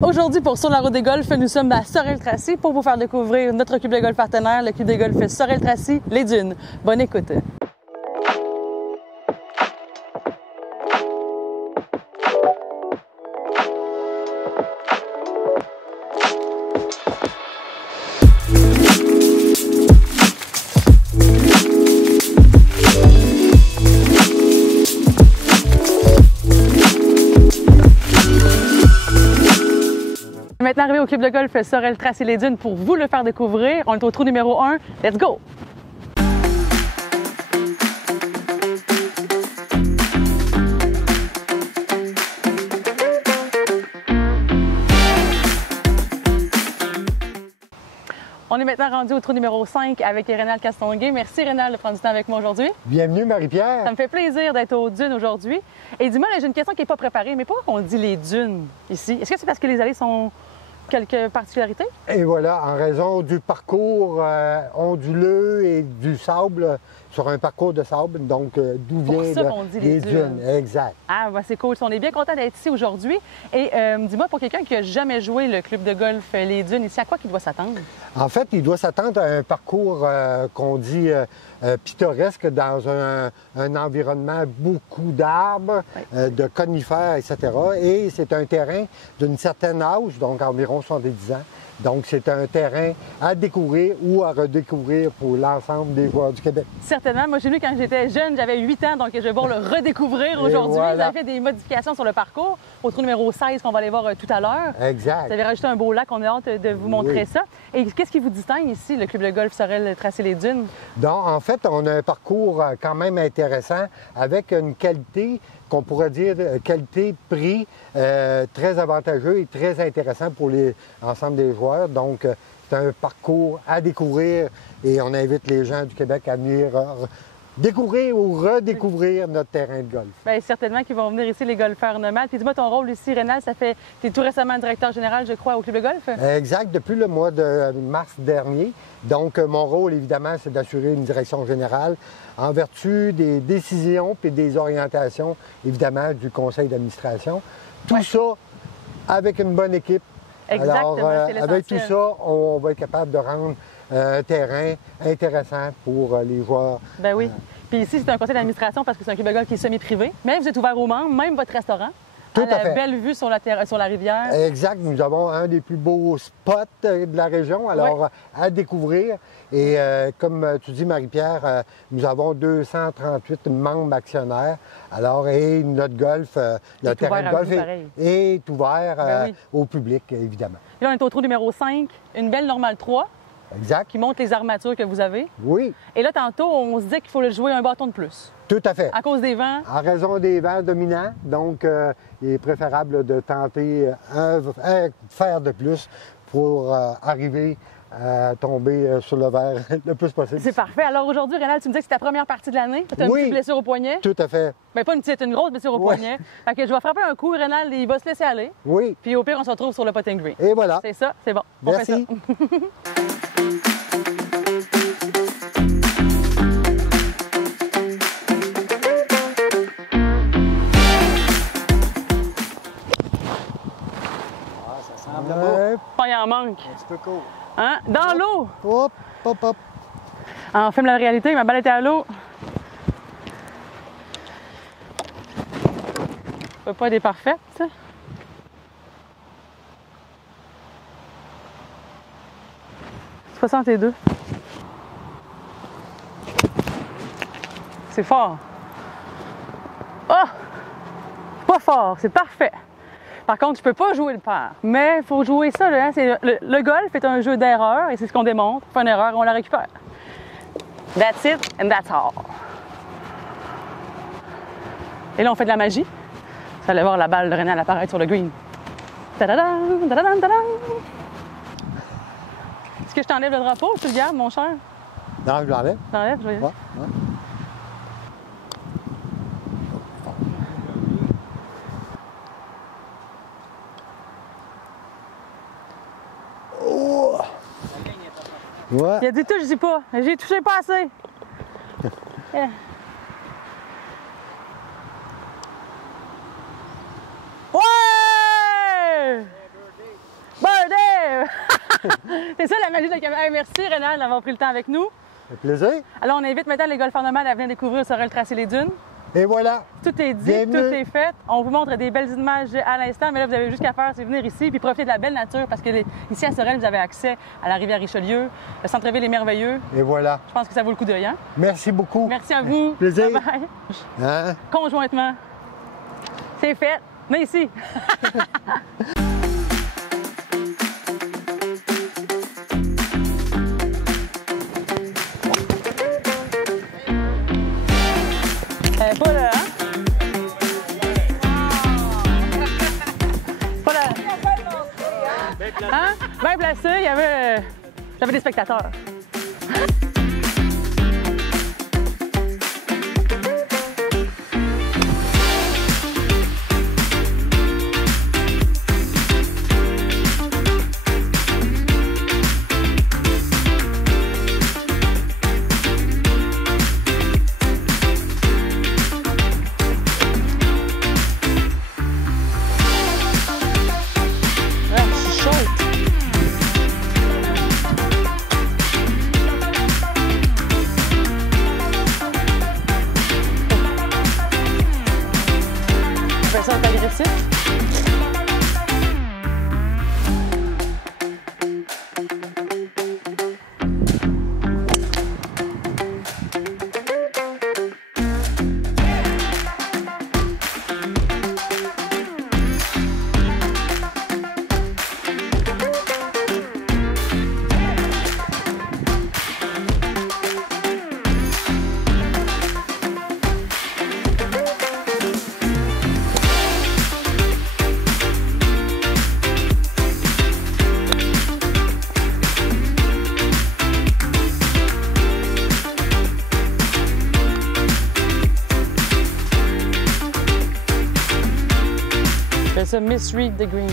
Aujourd'hui, pour Sur la route des golfs, nous sommes à Sorel-Tracy pour vous faire découvrir notre club de golf partenaire, le club de golf Sorel-Tracy, les Dunes. Bonne écoute! Maintenant arrivé au club de golf Sorel-Tracy les Dunes pour vous le faire découvrir. On est au trou numéro 1. Let's go! On est maintenant rendu au trou numéro 5 avec Rénal Castonguay. Merci Rénal de prendre du temps avec moi aujourd'hui. Bienvenue Marie-Pierre. Ça me fait plaisir d'être aux dunes aujourd'hui. Et dis-moi, j'ai une question qui n'est pas préparée, mais pourquoi on dit les dunes ici? Est-ce que c'est parce que les allées sont quelques particularités? Et voilà, en raison du parcours onduleux et du sable sur un parcours de sable, donc d'où vient qu'on dit les dunes. Exact. Ah, ben c'est cool. On est bien content d'être ici aujourd'hui. Et dis-moi, pour quelqu'un qui n'a jamais joué le club de golf Les Dunes, ici, à quoi il doit s'attendre? En fait, il doit s'attendre à un parcours qu'on dit pittoresque dans un environnement beaucoup d'arbres, de conifères, etc. Et c'est un terrain d'une certaine âge, donc environ 70 ans. Donc, c'est un terrain à découvrir ou à redécouvrir pour l'ensemble des joueurs du Québec. Certainement. Moi, j'ai vu quand j'étais jeune, j'avais 8 ans, donc je vais voir le redécouvrir aujourd'hui. Voilà. Vous avez fait des modifications sur le parcours au trou numéro 16 qu'on va aller voir tout à l'heure. Exact. Vous avez rajouté un beau lac, on a hâte de vous montrer ça. Et qu'est-ce qui vous distingue ici, le club de golf Sorel-Tracy les Dunes? Donc, en fait, on a un parcours quand même intéressant avec une qualité qu'on pourrait dire qualité-prix très avantageux et très intéressant pour l'ensemble des joueurs. Donc, c'est un parcours à découvrir et on invite les gens du Québec à venir découvrir ou redécouvrir notre terrain de golf. Bien, certainement qu'ils vont venir ici, les golfeurs nomades. Puis dis-moi, ton rôle ici, Rénal, tu es tout récemment directeur général, je crois, au club de golf? Exact, depuis le mois de mars dernier. Donc, mon rôle, évidemment, c'est d'assurer une direction générale en vertu des décisions et des orientations, évidemment, du conseil d'administration. Tout ça avec une bonne équipe. Exactement, alors, avec tout ça, on va être capable de rendre un terrain intéressant pour les joueurs. Ben oui. Puis ici, c'est un conseil d'administration parce que c'est un club de golf qui est semi-privé. Mais vous êtes ouvert aux membres, même votre restaurant. Tout à fait. Belle vue sur la rivière. Exact. Nous avons un des plus beaux spots de la région, alors à découvrir. Et comme tu dis, Marie-Pierre, nous avons 238 membres actionnaires. Alors, et notre golf, le terrain de golf est ouvert au public, évidemment. Et là, on est au trou numéro 5, une belle normale 3. Exact. Qui montre les armatures que vous avez. Oui. Et là, tantôt, on se dit qu'il faut le jouer un bâton de plus. Tout à fait. À cause des vents? En raison des vents dominants. Donc, il est préférable de tenter un fer de plus pour arriver à tomber sur le verre le plus possible. C'est parfait. Alors aujourd'hui, Rénal, tu me disais que c'est ta première partie de l'année. Tu as une petite blessure au poignet. Tout à fait. Mais pas une petite, une grosse blessure au poignet. Fait que je vais frapper un coup, Rénal, il va se laisser aller. Oui. Puis au pire, on se retrouve sur le putting green. Et voilà. C'est ça, c'est bon. Merci. On fait ça. Pas il en manque. Un petit peu court. Hein? Dans l'eau! Hop, hop, hop. On filme la réalité, ma balle était à l'eau. Ça peut pas être parfaite, ça. « 62. » C'est fort. Oh! Pas fort, c'est parfait. Par contre, je peux pas jouer le par. Mais il faut jouer ça. Là, hein? Le golf est un jeu d'erreur et c'est ce qu'on démontre. On fait une erreur et on la récupère. That's it and that's all. Et là, on fait de la magie. Vous allez voir la balle de Rénal apparaître sur le green. Ta-da-dam, ta-da-dam, ta-dam. Est-ce que je t'enlève le drapeau ou tu le gardes, mon cher? Non, je l'enlève. T'enlèves, je vais... Ouais. Ouais. Il a dit tout, je dis pas. J'ai touché pas assez. Ouais! C'est ça la magie de la caméra. Hey, merci Rénal d'avoir pris le temps avec nous. Ça fait plaisir. Alors on invite maintenant les golfeurs nomades à venir découvrir Sorel-Tracé-les-Dunes. Et voilà. Tout est dit, Bienvenue. tout est fait. On vous montre des belles images à l'instant, mais là, vous avez juste qu'à faire, c'est venir ici puis profiter de la belle nature parce que ici à Sorel, vous avez accès à la rivière Richelieu. Le centre-ville est merveilleux. Et voilà. Je pense que ça vaut le coup d'œil. Hein? Merci beaucoup. Merci à vous. Plaisir. Bye-bye. Hein? Conjointement. C'est fait. Mais ici. Pas là, hein? Pas là. Hein? Bien placé, il y avait... J'avais des spectateurs. Ça va être agressif. Ça, misread the green.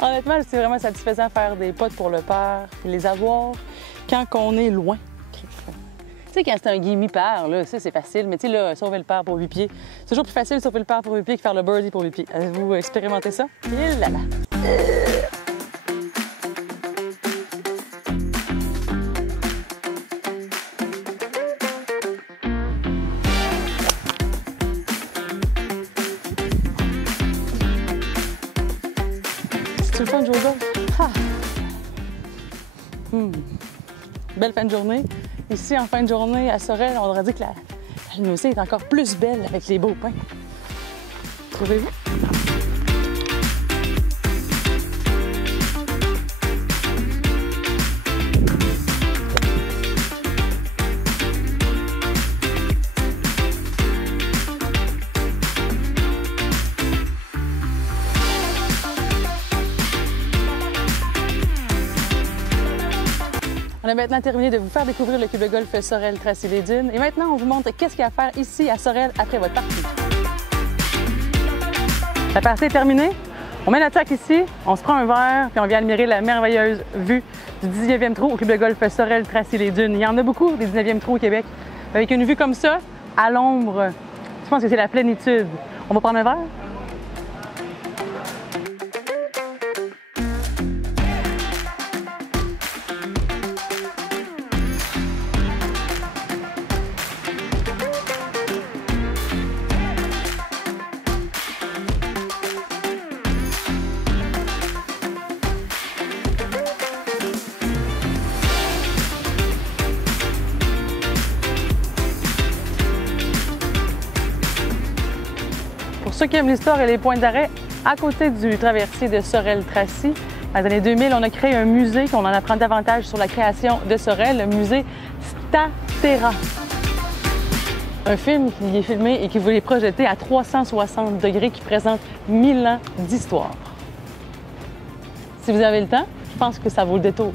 Honnêtement, c'est vraiment satisfaisant de faire des potes pour le père, puis les avoir quand on est loin. Tu sais, quand c'est un gimme-père, là, ça, c'est facile, mais tu sais, là, sauver le père pour 8 pieds. C'est toujours plus facile de sauver le père pour 8 pieds que faire le birdie pour 8 pieds. Avez-vous expérimenté ça? Et là là. C'est le fun de jouer au golf. Ah. Belle fin de journée. Ici, en fin de journée, à Sorel, on aurait dit que la luminosité est encore plus belle avec les beaux pins. Trouvez-vous? On a maintenant terminé de vous faire découvrir le club de golf Sorel-Tracé-les-Dunes. Et maintenant, on vous montre qu'est-ce qu'il y a à faire ici à Sorel après votre partie. La partie est terminée. On met notre sac ici, on se prend un verre, puis on vient admirer la merveilleuse vue du 19e trou au club de golf Sorel-Tracé-les-Dunes. Il y en a beaucoup des 19e trous au Québec. Avec une vue comme ça, à l'ombre, je pense que c'est la plénitude. On va prendre un verre? Pour ceux qui aiment l'histoire et les points d'arrêt, à côté du traversier de Sorel-Tracy, dans les années 2000, on a créé un musée, qu'on en apprend davantage sur la création de Sorel, le musée Statera. Un film qui est filmé et qui voulait projeter à 360 degrés, qui présente 1000 ans d'histoire. Si vous avez le temps, je pense que ça vaut le détour.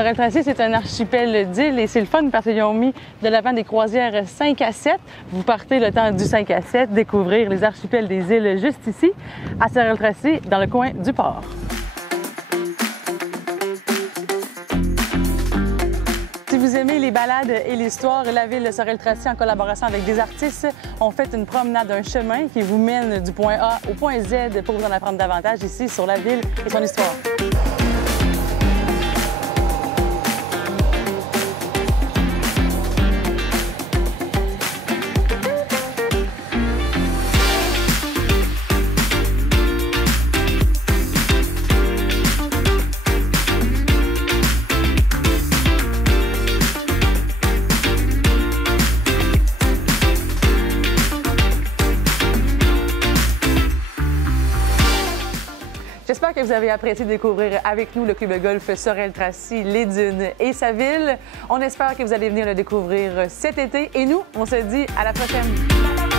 Sorel-Tracy, c'est un archipel d'îles et c'est le fun parce qu'ils ont mis de l'avant des croisières 5 à 7. Vous partez le temps du 5 à 7 découvrir les archipels des îles juste ici, à Sorel-Tracy, dans le coin du port. Si vous aimez les balades et l'histoire, la ville de Sorel-Tracy, en collaboration avec des artistes, ont fait une promenade, un chemin qui vous mène du point A au point Z pour vous en apprendre davantage ici sur la ville et son histoire. J'espère que vous avez apprécié de découvrir avec nous le club de golf Sorel-Tracy, les dunes et sa ville. On espère que vous allez venir le découvrir cet été. Et nous, on se dit à la prochaine.